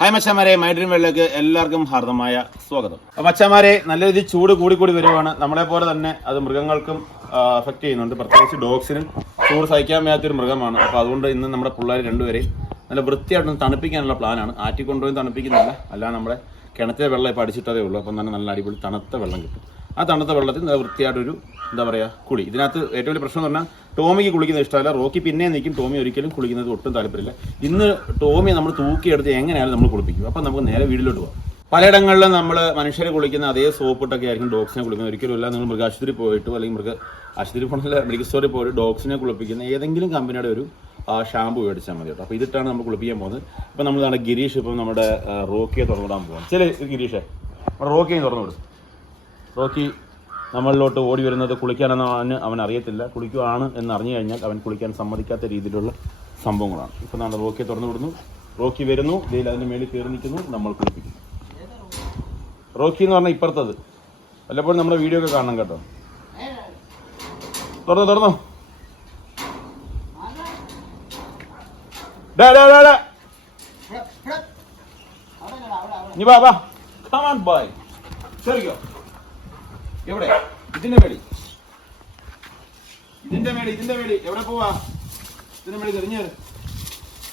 Hi മച്ചന്മാരെ my dream വേൾഡിലേക്ക് എല്ലാവർക്കും ഹാർദമായ സ്വാഗതം. അപ്പൊ മച്ചന്മാരെ നല്ല രീതിയിൽ ചൂട് കൂടി കൂടി വരുവാണ്. നമ്മളെ പോലെ തന്നെ അത് മൃഗങ്ങൾക്കും അഫക്റ്റ് ചെയ്യുന്നുണ്ട്. പ്രത്യേകിച്ച് ഡോഗ്സിനും ചൂട് സഹിക്കാൻ വയ്യാത്തൊരു മൃഗമാണ്. അപ്പൊ അതുകൊണ്ട് ഇന്ന് നമ്മുടെ പിള്ളേർ രണ്ടുപേരെയും നല്ല വൃത്തിയായിട്ടൊന്ന് തണുപ്പിക്കാനുള്ള പ്ലാനാണ്. ആറ്റി കൊണ്ടുപോയി തണുപ്പിക്കുന്നില്ല. അല്ല നമ്മുടെ കിണറ്റിലെ വെള്ളം ഇപ്പോൾ അടിച്ചിട്ടതേ ഉള്ളൂ. അപ്പം തന്നെ നല്ല അടിപൊളി തണുത്ത വെള്ളം കിട്ടും. ആ തണുത്ത വെള്ളത്തിൽ നല്ല വൃത്തിയായിട്ടൊരു എന്താ പറയുക കുളി. ഇതിനകത്ത് ഏറ്റവും വലിയ പ്രശ്നം എന്ന് പറഞ്ഞാൽ ടോമിക്ക് കുളിക്കുന്നത് ഇഷ്ടമല്ല. റോക്കി പിന്നെ നിൽക്കും. ടോമി ഒരിക്കലും കുളിക്കുന്നത് ഒട്ടും താല്പര്യമില്ല. ഇന്ന് ടോമിയെ നമ്മൾ തൂക്കിയെടുത്ത് എങ്ങനെയാലും നമ്മൾ കുളിപ്പിക്കും. അപ്പം നമുക്ക് നേരെ വീട്ടിലോട്ട് പോകാം പലയിടങ്ങളിലും നമ്മൾ മനുഷ്യരെ കുളിക്കുന്ന അതേ സോപ്പിട്ടൊക്കെ ആയിരിക്കും ഡോഗ്സിനെ കുളിക്കുന്നത് ഒരിക്കലും അല്ല നിങ്ങൾ മൃഗാശുപത്രി പോയിട്ടോ അല്ലെങ്കിൽ മൃഗ ആശുപത്രി പോകണമെന്നില്ല മെഡിക്കൽ സ്റ്റോറിൽ പോയിട്ട് ഡോഗ്സിനെ കുളിപ്പിക്കുന്ന ഏതെങ്കിലും കമ്പനിയുടെ ഒരു ഷാമ്പു മേടിച്ചാൽ മതി കേട്ടോ. അപ്പോൾ ഇതിട്ടാണ് നമ്മൾ കുളിപ്പിക്കാൻ പോകുന്നത്. ഇപ്പം നമ്മൾ നമ്മുടെ ഗിരീഷ് ഇപ്പം നമ്മുടെ റോക്കിയെ റോക്കിയെ തുറന്നുവിടാൻ പോകാം ചില ഗിരീഷേ നമ്മുടെ റോക്കിയെ തുറന്നു വിടും റോക്കി നമ്മളിലോട്ട് ഓടി വരുന്നത് കുളിക്കാനെന്ന് അവന് അവൻ അറിയത്തില്ല കുളിക്കുവാണ് എന്ന് അറിഞ്ഞു കഴിഞ്ഞാൽ അവൻ കുളിക്കാൻ സമ്മതിക്കാത്ത രീതിയിലുള്ള സംഭവങ്ങളാണ്. ഇപ്പം നമ്മൾ റോക്കി തുറന്നു വിടുന്നു. റോക്കി വരുന്നു. ഇതിൽ അതിന്റെ മേളിൽ കയറി നിൽക്കുന്നു. നമ്മൾ കുളിപ്പിക്കുന്നു. റോക്കി എന്ന് പറഞ്ഞാൽ ഇപ്പുറത്തത്. വല്ലപ്പോഴും നമ്മുടെ വീഡിയോ ഒക്കെ കാണണം കേട്ടോ. തുറന്നു തുറന്നു. ഇനി ബാബാ നീ കമാൻ ബോയ് ശരിക്കോ? എവിടെ? ഇതിന്റെ മേടി ഇതിന്റെ മേടി ഇതിന്റെ മേടി എവിടെ പോവാ? ഇതിന്റെ മേടി തെറിഞ്ഞു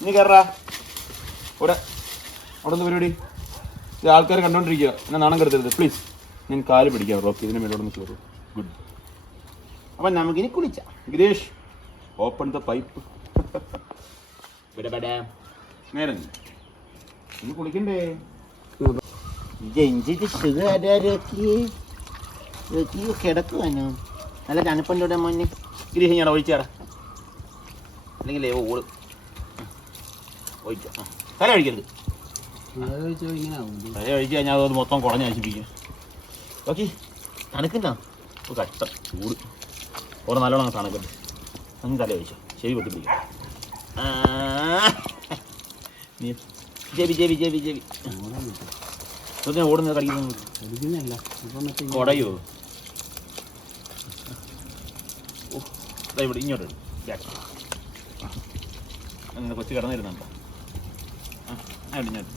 നീ കയറാ ഇവിടെ. അവിടെ നിന്ന് പരിപാടി. ഇത് ആൾക്കാർ കണ്ടോണ്ടിരിക്കുക. എന്നെ നാണം കെടുത്തരുത്. പ്ലീസ് ഞാൻ കാൽ പിടിക്കാം റോക്ക്. ഇതിന്റെ മേലോട് ഒന്ന് കയറും ഗുഡ് അപ്പം നമുക്കിനി കുളിച്ച. ഗിരീഷ് ഓപ്പൺ ദ പൈപ്പ് നേരെ നേരം. ഇനി കുളിക്കണ്ടേ? ജഞ്ചിട്ട് സുഖാരോക്കി കിടക്കുവാനോ നല്ല തണുപ്പുണ്ടോ മോനെ. ഗിരീഷ് ഞാൻ ഒഴിച്ചേറ അല്ലെങ്കിൽ ഓട് ഒഴിച്ച. തല ഒഴിക്കരുത്. തല ഒഴിച്ച് കഴിഞ്ഞാൽ അത് മൊത്തം കുടഞ്ഞ് നശിപ്പിക്കും. ഓക്കെ കഷ്ടം. ചൂട്. ഓടെ നല്ലോണം അങ്ങ് തണുക്കട്ടെ അങ്ങ് തല ഒഴിച്ചോ. ശരി പൊട്ടി പിടിക്കും നീ ജെബി ജെബി ജെബി ജെബി ഓടുന്നത് കടിക്കുന്നു കൊടയോ ഓ, ദാ ഇവിടെ ഇങ്ങോട്ട്. അങ്ങനെ കൊച്ചു കിടന്നിരുന്നുണ്ടോ. ആ അവിടെ ഇങ്ങോട്ട്.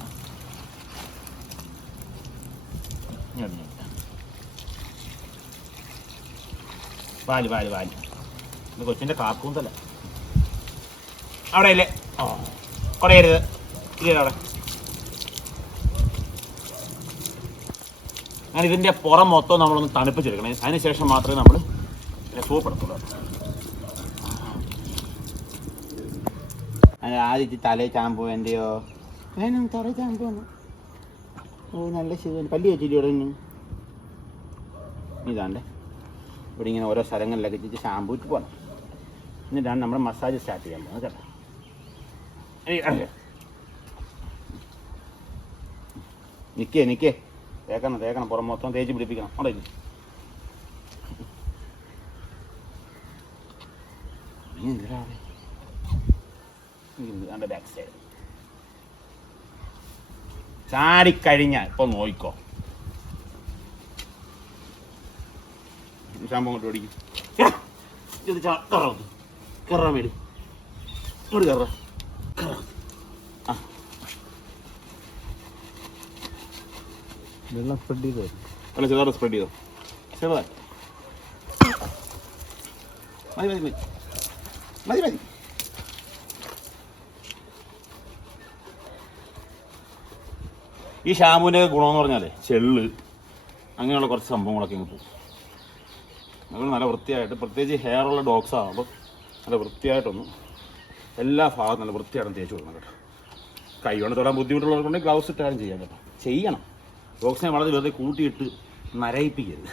ഇങ്ങോട്ട് ഇങ്ങോട്ട് പാൽ ഇത് കൊച്ചിന്റെ കാക്കൂന്തല്ല അവിടെ ഇല്ലേ ഓ കുറയരുത് ഇല്ല അങ്ങനെ ഇതിന്റെ പുറം മൊത്തം നമ്മളൊന്ന് തണുപ്പിച്ചെടുക്കണേ. അതിനുശേഷം മാത്രമേ നമ്മൾ സൂപ്പ് എടുക്കുള്ളൂ ആദ്യത്തെ തലേ ചാമ്പു എന്റെയോ? വേണം തറ ചാമ്പു. ഓ നല്ല സുഖം പല്ലി വെച്ചിട്ട് ഇവിടെ ഇതാണ്ടേ. ഇവിടെ ഇങ്ങനെ ഓരോ സ്ഥലങ്ങളിലൊക്കെ ഇച്ചിട്ട് ഷാമ്പു ഇട്ട് പോകണം എന്നിട്ടാണ് നമ്മൾ മസാജ് സ്റ്റാർട്ട് ചെയ്യാൻ പോകുന്നത് കേട്ടോ. നിൽക്കേ നിൽക്കേ തേക്കണം തേക്കണം. പുറം മൊത്തം തേച്ച് പിടിപ്പിക്കണം. അവിടെ ഇരി. നീ അതിന്റെ ബാക്ക് സൈഡ് കഴിഞ്ഞാൽ. ചാടിക്കഴിഞ്ഞാൽ ഇപ്പൊ നോയിക്കോ. ഷാമ്പു അങ്ങോട്ട് ഓടിക്കും. ഇത് കറ കറ മേടി. ഇങ്ങോട്ട് കറ. ആ. വെള്ളം സ്പ്രെഡ് ചെയ്തോ? അല്ല ചെറുതായിട്ട് സ്പ്രെഡ് ചെയ്തോ? ചെറുതായി മതി മതി മതി. മതി മതി. ഈ ഷാമ്പുവിന്റെ ഗുണമെന്ന് പറഞ്ഞാൽ ചെള്ള് അങ്ങനെയുള്ള കുറച്ച് സംഭവങ്ങളൊക്കെ പോകും. നമ്മൾ നല്ല വൃത്തിയായിട്ട് പ്രത്യേകിച്ച് ഹെയർ ഉള്ള ഡോഗ്സ് ആകുമ്പോൾ നല്ല വൃത്തിയായിട്ടൊന്ന് എല്ലാ ഭാഗത്തും നല്ല വൃത്തിയായിട്ടും തേച്ച് കൊടുക്കണം കേട്ടോ. കൈ കൊണ്ട് തൊടാൻ ബുദ്ധിമുട്ടുള്ളവർക്കുണ്ടെങ്കിൽ ഗ്ലൗസ് ഇട്ടാലും ചെയ്യാം കേട്ടോ. ചെയ്യണം. ഡോഗ്സിനെ വളരെ വെറുതെ കൂട്ടിയിട്ട് നരയിപ്പിക്കരുത്.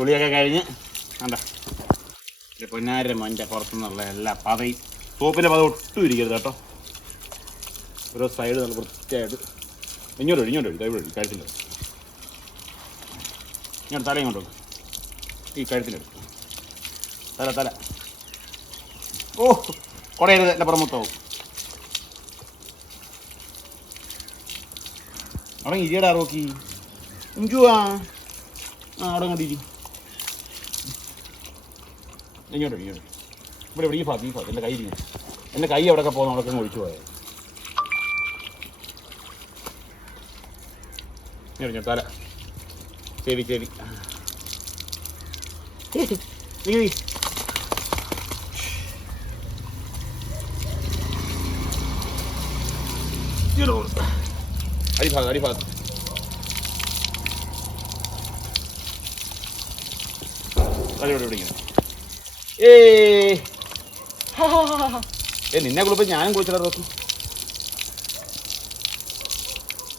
കുളിയൊക്കെ കഴിഞ്ഞ് കണ്ട? പൊന്നാര മഞ്ഞ പുറത്തുനിന്നുള്ള എല്ലാ പതയും. സോപ്പിന്റെ പത ഒട്ടും ഇരിക്കരുത് കേട്ടോ. ഓരോ സൈഡ് നല്ല വൃത്തിയായിട്ട്. ഇങ്ങോട്ട് ഇങ്ങോട്ട് ഒഴി, ഇവിടെ ഒഴി, കഴുത്തിലെടുക്കും ഇങ്ങോട്ട് തല ഇങ്ങോട്ട്. ഈ കഴുത്തിന്റെ തല തല. ഓ കുടയരുത് എന്റെ പുറമൊത്താവും അവിടെ ഇരിയടാ റോക്കി. ഇഞ്ചുവാ. ആ അവിടെ കൊണ്ട് ഇരി. ഇങ്ങോട്ട് ഇങ്ങോട്ട് ഇവിടെ ഇവിടെ ഈ ഭാഗത്ത് ഈ ഭാഗത്ത്. എന്റെ കൈ ഇരിക്കുന്നു എന്റെ കൈ എവിടെയൊക്കെ പോകുന്ന അവിടെ ഒഴിച്ചു പോയത് ഇങ്ങോട്ട് തല. ചെവി ചെവി. അടിഭാഗം അടിഭാഗത്ത് അടിപൊളി പിടിക്കുന്നു ഏ ഏ നിന്നെ കുളിപ്പം ഞാനും കുളിച്ചിടാ റോക്കി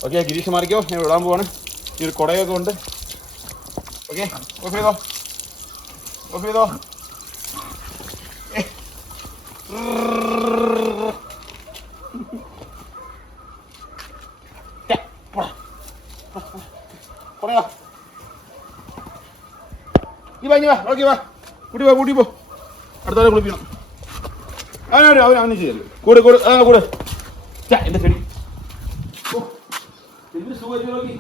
ഓക്കെ ഗിരീഷ് മാറിക്കോ. ഞാൻ വിടാൻ പോവാണ്. ഈ ഒരു കുടയൊക്കെ ഉണ്ട്. ഓക്കെ ഓഫ് ചെയ്തോ? ഓഫ് ചെയ്തോ? ഇവ വാ നീ വാ. ഓക്കെ വാ. കൂട്ടി വാ കൂട്ടി പോ. അടുത്തോടെ കുളിപ്പിക്കണം. അവനവിടെ അവൻ അവനും ചെയ്യല്ലേ കൂടെ കൂടെ ആ കൂടെ. എന്റെ ചെടി? എന്ത് സുഖമായിട്ട് നോക്കി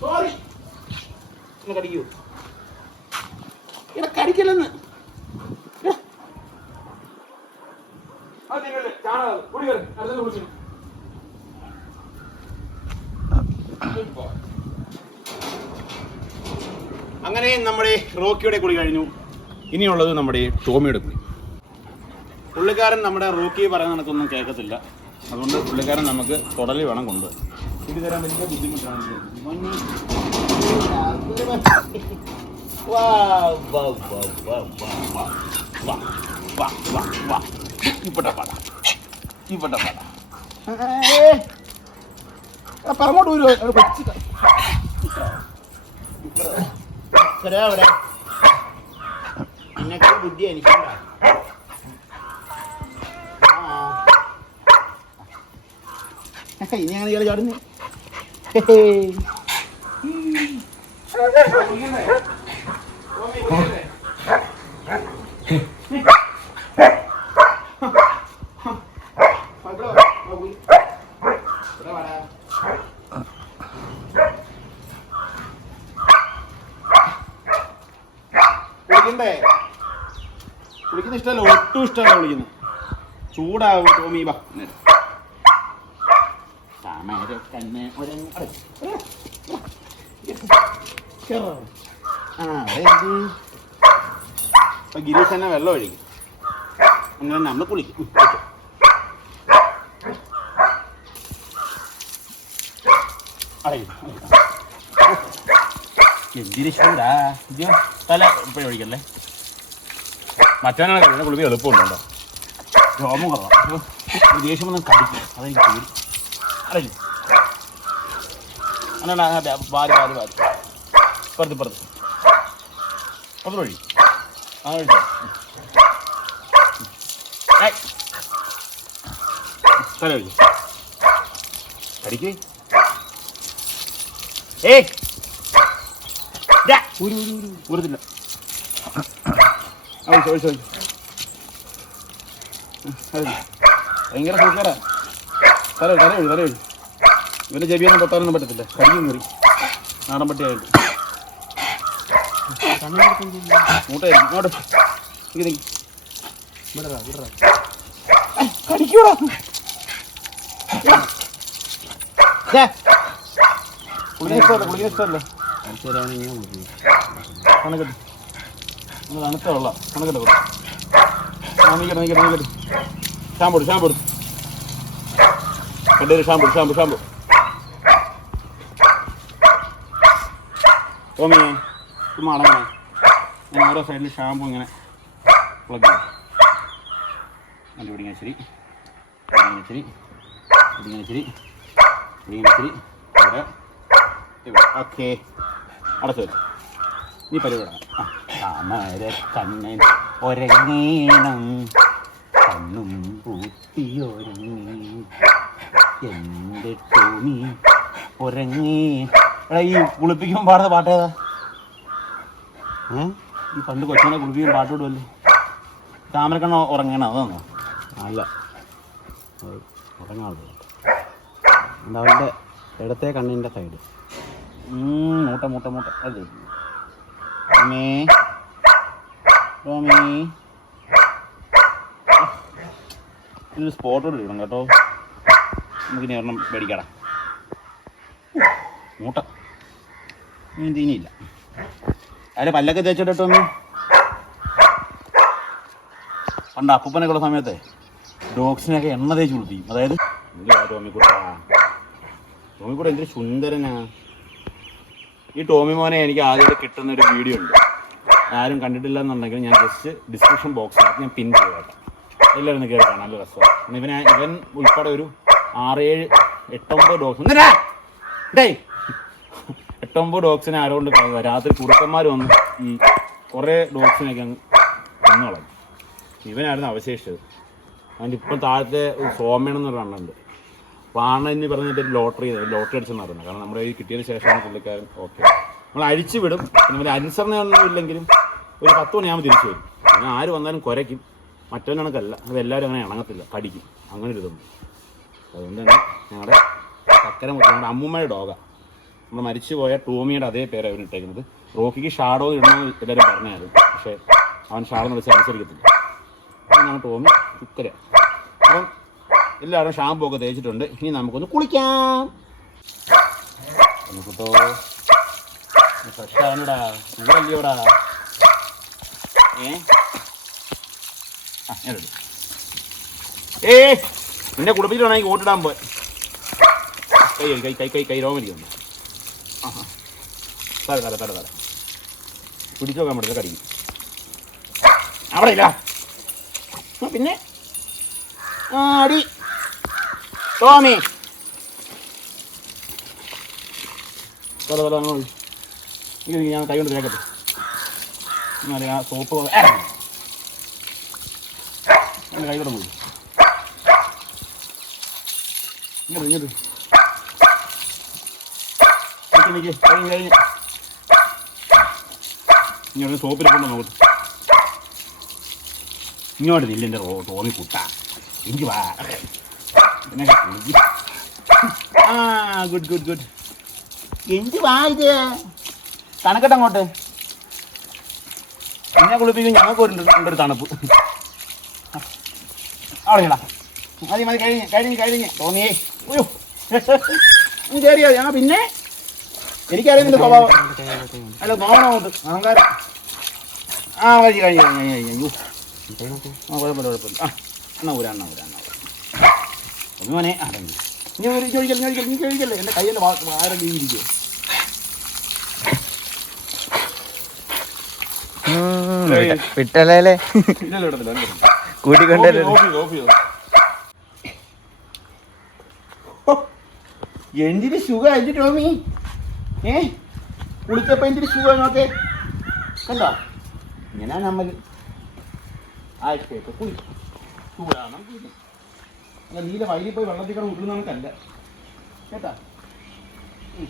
സോറി എന്നെ കടിക്കൂ ഇവിടെ കടിക്കലെന്ന് അങ്ങനെ നമ്മുടെ റോക്കിയുടെ കുളി കഴിഞ്ഞു. ഇനിയുള്ളത് നമ്മുടെ ടോമിയുടെ കുളി. പുള്ളിക്കാരൻ നമ്മുടെ റോക്കി പറയുന്ന കണക്കൊന്നും കേൾക്കത്തില്ല. അതുകൊണ്ട് പുള്ളിക്കാരൻ നമുക്ക് തുടലി വേണം കൊണ്ടുവരാൻ ഇത് തരാൻ വലിയ ബുദ്ധിമുട്ടാണ്. ഇവിടെ പട ഇവിടെ പട പറങ്ങോട്ട് ഒരു കൊച്ചു എന്നൊക്കെ ബുദ്ധി എനിക്കുണ്ടാ. ഇനി അങ്ങനെ കളി ചടഞ്ഞു ഹേ ഒഴിക്കുന്നു ചൂടാവും ടോമി ബാ ഇപ്പൊ ഗിരീഷ് തന്നെ വെള്ളം ഒഴിക്കും. അങ്ങനെ നമ്മൾ കുളിക്കും. എന്തിരി തല ഇത് തല ഇപ്പോഴൊഴിക്കല്ലേ കുളിപ്പ് എളുപ്പമുണ്ടോ രോമം കുറവാണ് അപ്പോൾ ദേഷ്യം ഒന്നും കടിക്കും അതെനിക്ക് പേടി അറിയില്ല അങ്ങനെ അതെ വാരി വാരി വാരി പുറത്ത് പുറത്ത് പുറത്ത് വഴി ആ വഴി തല ഒരു ഒരു ഒരു ഒരു ഒരു ഒരു ഒരു ഒഴിച്ചു ഒഴിച്ചു ഒഴിച്ചു ഭയങ്കര സൂക്കാരാ തല തലയൊഴി തലയൊഴി ഇവന്റെ ജബിയൊന്നും പൊട്ടാനൊന്നും പറ്റത്തില്ല. കരിയും കയറി നാടൻ പട്ടിയായിട്ട്. മൂട്ടായിരിക്കും ഇങ്ങോട്ട് നിക്ക്. നിക്ക് കടിക്കൂടാ കുളിക്കുന്ന കണക്കെട്ട് തണുത്ത നീക്കട്ടെ നീക്കട്ടെ നീക്കട്ടെ ഷാമ്പു ഷാമ്പു. കണ്ടേര് ഷാമ്പു ഷാമ്പു ഷാമ്പു ടോമി ചുമ്മാ അടങ്ങണേ ഞാൻ ഓരോ സൈഡിൽ ഷാമ്പു ഇങ്ങനെ പ്ലഗ് ചെയ്യും. നല്ല ശരി ഇങ്ങനെ ശരി ഇങ്ങനെ ശരി ഇങ്ങനെ ശരി ഇവിടെ. ഓക്കെ അടച്ചു വെച്ചു. നീ പരിപാടി താമര കണ്ണൻ ഒരങ്ങേണം കണ്ണും പൂത്തിയൊരങ്ങി എന്റെ ടോമി ഒരങ്ങി എടാ ഈ കുളിപ്പിക്കുമ്പോൾ പാടുന്ന പാട്ടേതാ? ഈ പണ്ട് കൊച്ചിനെ കുളിപ്പിക്കും പാട്ട് വിടുമല്ലേ താമരക്കണ്ണ ഉറങ്ങണോ? അതാണോ അല്ല. അത് അവളുടെ ഇടത്തെ കണ്ണിന്റെ സൈഡ്. മൂട്ട മൂട്ട മൂട്ട. അതെ റോമി. ഇതൊരു സ്പോട്ടോട് ഇടണം കേട്ടോ. നമുക്ക് ഇനി ഒരെണ്ണം മേടിക്കടാ. മൂട്ട. ഇനി തീനിയില്ല അതിന്റെ പല്ലൊക്കെ തേച്ചിട്ടോ ഒന്ന് പണ്ട് അപ്പൂപ്പനൊക്കെ ഉള്ള സമയത്തെ ഡോഗ്സിനൊക്കെ എണ്ണ തേച്ച് കുളിപ്പിക്കും. അതായത് ടോമിക്കുട്ട ടോമിക്കുട്ട എന്തൊരു സുന്ദരനാ. ഈ ടോമി മോനെ എനിക്ക് ആദ്യമായിട്ട് കിട്ടുന്ന ഒരു വീഡിയോ ഉണ്ട്. ആരും കണ്ടിട്ടില്ല എന്നുണ്ടെങ്കിൽ ഞാൻ ജസ്റ്റ് ഡിസ്ക്രിപ്ഷൻ ബോക്സിനകത്ത് ഞാൻ പിൻ ചെയ്തേക്കാം. എല്ലാവരും ഒന്ന് കേൾക്കാം. നല്ല രസമാണ്. ഇവനെ ഇവൻ ഉൾപ്പെടെ ഒരു ആറേഴ് എട്ടൊമ്പത് ഡോഗ്സ് ഡേ എട്ടൊമ്പത് ഡോഗ്സിനെ ആരോണ്ട് കളയുക രാത്രി കുറുക്കന്മാർ വന്ന് ഈ കുറേ ഡോഗ്സിനൊക്കെ അങ്ങ് കൊന്നുകളഞ്ഞു ഇവനായിരുന്നു അവശേഷിച്ചത്. അതിന്റെ ഇപ്പം താഴത്തെ സോമേൺ എന്നൊരു അണ്ണുണ്ട് അപ്പോൾ ആണ എന്ന് പറഞ്ഞിട്ട് ഒരു ലോട്ടറി ലോട്ടറി അടിച്ചെന്ന് പറയുന്നത് കാരണം നമ്മുടെ ഈ കിട്ടിയതിന് ശേഷമാണ് പുള്ളിക്കാരൻ ഓക്കെ നമ്മൾ അഴിച്ചു വിടും. പിന്നെ അനുസരണയൊന്നും ഇല്ലെങ്കിലും ഒരു പത്ത് മണിയാകുമ്പോൾ തിരിച്ചു വരും. പിന്നെ ആര് വന്നാലും കുരയ്ക്കും. മറ്റൊരു കണക്കല്ല അതെല്ലാവരും അങ്ങനെ ഇണങ്ങത്തില്ല. കടിക്കും. അങ്ങനെ ഒരു ഇതൊന്നും അതുകൊണ്ട് തന്നെ ഞങ്ങളുടെ ചക്കര മുട്ട നമ്മുടെ അമ്മൂമ്മയുടെ ഡോഗ. നമ്മൾ മരിച്ചുപോയ ടോമിയുടെ അതേ പേര് അവന് ഇട്ടേക്കുന്നത്. റോക്കിക്ക് ഷാഡോ ഇടണമെന്ന് എല്ലാവരും പറഞ്ഞായിരുന്നു. പക്ഷേ അവൻ ഷാഡോ എന്ന് വെച്ചാൽ അനുസരിക്കത്തില്ല ഞങ്ങൾ ടോമി ചുക്കര അപ്പം എല്ലാവരും ഷാമ്പൂ ഒക്കെ തേച്ചിട്ടുണ്ട്. ഇനി നമുക്കൊന്ന് കുളിക്കാം. നമുക്കിപ്പോ ഫ്രഷ് ആവണടാ. ഏ? ആ ഞാൻ എടുത്തു. ഏ കുടുംബത്തിലാണെങ്കിൽ ഓട്ടിടാൻ പോയി. കൈ കൈ കൈ കൈ കൈ രോമരിക്കുന്നു ആ തല തല തല തല. പിടിച്ചു നോക്കാൻ പറ്റില്ല കടിക്കും. അവിടെ ഇല്ല. പിന്നെ? അടി. ടോമി തല തല ഞാൻ കൈ കൊണ്ട് തേക്കട്ടെ. സോപ്പ് എന്റെ കൈ തുടങ്ങി. ഇങ്ങോട്ട് ഇങ്ങോട്ട് നിൽക്ക് കഴിഞ്ഞ്. കഴിഞ്ഞ് ഇങ്ങോട്ട് സോപ്പിൽ കൊണ്ട് നോക്കട്ടെ ഇങ്ങോട്ട് നില്ല എന്റെ ടോമി കുട്ട. എനിക്ക് വാ എനിക്ക് ആ ഗുഡ് ഗുഡ് ഗുഡ് എന്ത് വാ ഇത്. തണക്കട്ടെ അങ്ങോട്ട്. എന്നെ കുളിപ്പിക്കും. ഞങ്ങൾക്ക് ഒരു തണുപ്പ്. അവിടെ മതി മതി കഴിഞ്ഞ് കഴിഞ്ഞ് കഴിഞ്ഞ്. തോന്നിയേ അയ്യോ നീ കയറിയോ ഞാൻ പിന്നെ? എനിക്കറിയാം നിന്റെ സ്വഭാവം. അല്ല അഹങ്കാരം. ആ കഴിഞ്ഞ് കഴിഞ്ഞ് കഴിഞ്ഞ് കഴിഞ്ഞു ആ കുഴപ്പമില്ല കുഴപ്പമില്ല. ആ എന്നാ ഊരാ എന്നാ ഊരാ എന്നാ ഒന്നുമോനെ അടങ്ങി നീ ഒരു ചോദിക്കല്ലേ ചോദിക്കല്ലേ നീ ചോദിക്കല്ലേ എന്റെ കയ്യിൽ ആരെ ഇരിക്കും വിട്ടല്ലേ? ഇല്ലല്ലോ ഇടത്തില്ല. ഹോ, എന്തിന് സുഖം എന്ത് ടോമി? ഏ? കുളിച്ചപ്പോ എന്തിന് സുഖം നോക്കെ കണ്ടോ? ഇങ്ങനെ നമ്മൾ ആഴ്ചയൊക്കെ കുളി. ചൂടാണ് നീല വയലിൽ പോയി വെള്ളത്തിൽ കൂടെ നമുക്കല്ല കേട്ടാ? ഉം.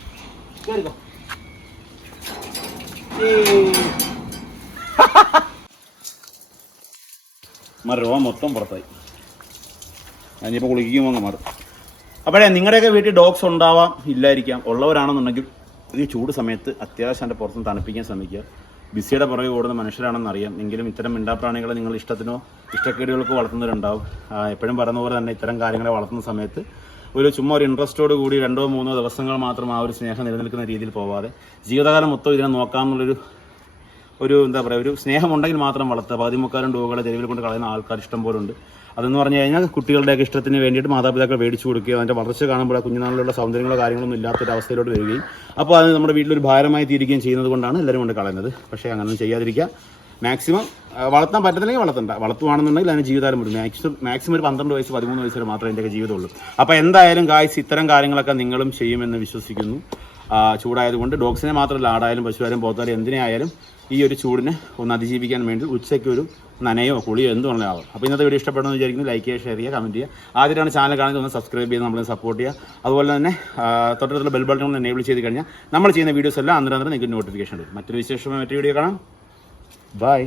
കേറിക്കോ രോഗം മൊത്തം പുറത്തായി. ഞാനിപ്പോൾ കുളിക്കുമ്പോൾ അങ്ങ് മാറും. അപ്പോഴേ നിങ്ങളുടെയൊക്കെ വീട്ടിൽ ഡോഗ്സ് ഉണ്ടാവാം ഇല്ലായിരിക്കാം ഉള്ളവരാണെന്നുണ്ടെങ്കിൽ ഈ ചൂട് സമയത്ത് അത്യാവശ്യം എന്റെ പുറത്തുനിന്ന് തണുപ്പിക്കാൻ ശ്രമിക്കുക. ബിസിയുടെ പുറകെ ഓടുന്ന മനുഷ്യരാണെന്ന് അറിയാം. എങ്കിലും ഇത്തരം മിണ്ടാപ്രാണികളെ നിങ്ങൾ ഇഷ്ടത്തിനോ ഇഷ്ടക്കേടുകൾക്കോ വളർത്തുന്നവരുണ്ടാവും. എപ്പോഴും പറയുന്ന പോലെ തന്നെ ഇത്തരം കാര്യങ്ങളെ വളർത്തുന്ന സമയത്ത് ഒരു ചുമ്മാ ഒരു ഇൻട്രസ്റ്റോട് കൂടി രണ്ടോ മൂന്നോ ദിവസങ്ങൾ മാത്രം ആ ഒരു സ്നേഹം നിലനിൽക്കുന്ന രീതിയിൽ പോവാതെ ജീവിതകാലം മൊത്തം ഇതിനെ നോക്കാമെന്നുള്ളൊരു ഒരു എന്താ പറയുക ഒരു സ്നേഹമുണ്ടെങ്കിൽ മാത്രം വളർത്തുക. പതിമുക്കാലും ഡോഗുകളെ തെരുവിൽ കൊണ്ട് കളയുന്ന ആൾക്കാർ ഇഷ്ടം പോലെ ഉണ്ട് അതെന്ന് പറഞ്ഞു കഴിഞ്ഞാൽ കുട്ടികളുടെയൊക്കെ ഇഷ്ടത്തിന് വേണ്ടിയിട്ട് മാതാപിതാക്കൾ മേടിച്ചു കൊടുക്കുകയും അതിന്റെ വളർച്ച കാണുമ്പോൾ കുഞ്ഞുനാളിലുള്ള സൗന്ദര്യങ്ങളോ കാര്യങ്ങളൊന്നും ഇല്ലാത്തൊരു അവസ്ഥയിലോട്ട് വരികയും അപ്പോൾ അത് നമ്മുടെ വീട്ടിലൊരു ഭാരമായി തീരുകയും ചെയ്യുന്നത് കൊണ്ടാണ് എല്ലാവരും കൊണ്ട് കളയുന്നത്. പക്ഷേ അങ്ങനെ ചെയ്യാതിരിക്കുക. മാക്സിമം വളർത്താൻ പറ്റത്തില്ലെങ്കിൽ വളർത്തണ്ട. വളർത്തുവാണെന്നുണ്ടെങ്കിൽ അതിന് ജീവിതകാലം വരും മാക്സിമം മാക്സിമം ഒരു പന്ത്രണ്ട് വയസ്സ് പതിമൂന്ന് വയസ്സ് വരെ മാത്രമേ എന്റെയൊക്കെ ജീവിതമുള്ളൂ. അപ്പോൾ എന്തായാലും ഗായ്സ് ഇത്തരം കാര്യങ്ങളൊക്കെ നിങ്ങളും ചെയ്യുമെന്ന് വിശ്വസിക്കുന്നു. ചൂടായതുകൊണ്ട് ഡോഗ്സിനെ മാത്രമല്ല ആടായാലും പശുവായാലും പോത്താലും എന്തിനെ ആയാലും ഈ ഒരു ചൂടിനെ ഒന്ന് അതിജീവിക്കാൻ വേണ്ടി ഉച്ചയ്ക്ക് ഒരു നനയോ കുളിയോ എന്തുകൊണ്ടാവും അപ്പോൾ ഇന്നത്തെ വീഡിയോ ഇഷ്ടപ്പെടുന്നു വിചാരിക്കുന്നു. ലൈക്ക് ചെയ്യുക ഷെയർ ചെയ്യുക കമന്റ് ചെയ്യുക. ആദ്യമായിട്ടാണ് ചാനൽ കാണുന്നത് ഒന്ന് സബ്സ്ക്രൈബ് ചെയ്ത് നമ്മളെ സപ്പോർട്ട് ചെയ്യുക. അതുപോലെ തന്നെ തൊട്ടടുത്തുള്ള ബെൽ ബട്ടൺ ഒന്ന് എനേബിൾ ചെയ്ത് കഴിഞ്ഞാൽ നമ്മൾ ചെയ്യുന്ന വീഡിയോസ് എല്ലാം അന്നേരം അന്നേരം നിങ്ങൾക്ക് നോട്ടിഫിക്കേഷൻ വരും. മറ്റൊരു വിശേഷമായ മറ്റൊരു വീഡിയോ കാണാം. ബൈ